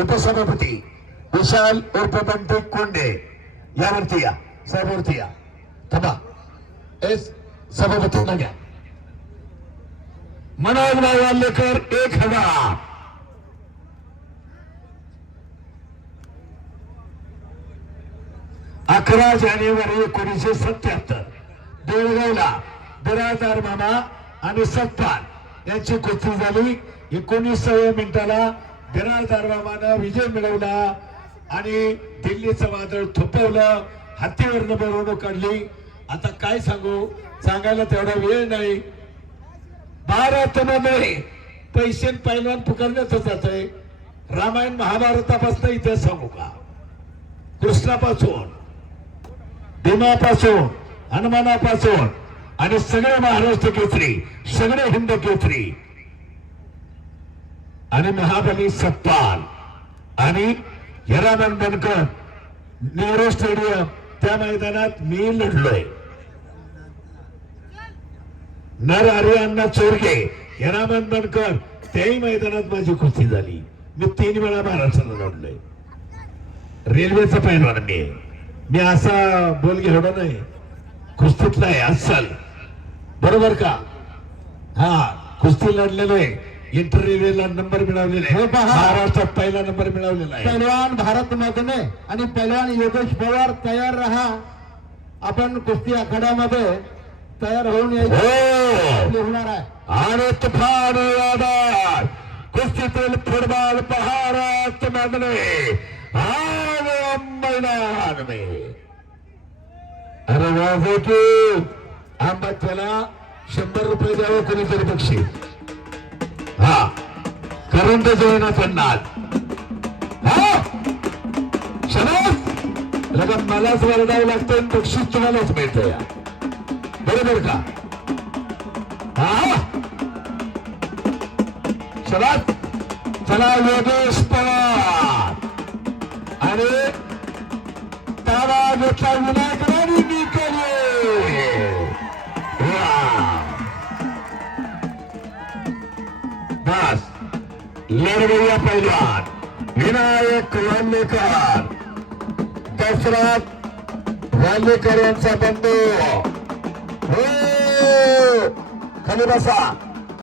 उपसभापती विशाल उर्फ बंटी कोंडे यावरती या, साहेबावरती या. थांबा, एस सभापतींना घ्या. मनोज वाल्लेकर 1000. अकरा जानेवारी 1977 बेळगावला बिराजदार मामा आणि सत्पाल यांची कुस्ती झाली. 19व्या मिनिटाला बिराजदार मामानं विजय मिळवला आणि दिल्लीचं वादळ थोपवलं. हत्तीवरनं मिरवणूक काढली. आता काय सांगू, सांगायला तेवढा वेळ नाही. भारतामध्ये पैसे पैलवान पुकारण्यात जात आहे. रामायण महाभारतापासून इतिहास सांगू का, कृष्णापासून भीमापासून हनुमानापासून आणि सगळे महाराष्ट्र केसरी, सगळे हिंद केसरी आणि महाबली सत्पाल आणि हिरामन बनकर नेहरू स्टेडियम त्या मैदानात मी लढलोय. नर हरिअण्णा चोरगे, हिरामन बनकर त्याही मैदानात माझी कुस्ती झाली. मी 3 वेळा महाराष्ट्राला लढलोय. रेल्वेचा पैलवान मी असा बोल घेवढा नाही, कुस्तीतला आहे अस्सल, बरोबर का? हा, कुस्ती लढलेलो आहे. इंटर रेल्वेला नंबर मिळवलेला आहे. महाराष्ट्रात पहिला नंबर मिळवलेला आहे. पैलवान भारत मधने आणि पैलवान योगेश पवार तयार राहा. आपण कुस्ती आखाड्यामध्ये तयार होऊन होणार आहे. आणि तुफान यादव कुस्तीतील फुटबॉल भारत मधने मैदान में. अरे वाजे की आंबा त्याला 100 रुपये द्यावं कोणीतरी बक्षीस. हा, करंट जोयना पन्नास. हा शनास लगा मलाच वरडावं लागतं, बक्षीस तुम्हालाच मिळतं या, बरोबर का? हा शनास. चला योगेश पवार आणि तारा घेतला विनायकरांनी निकले. बस लढवय्या पैलवान विनायक वाल्लेकर, दशरथ वाल्लेकर यांचा बंधू. हो खाली बसा.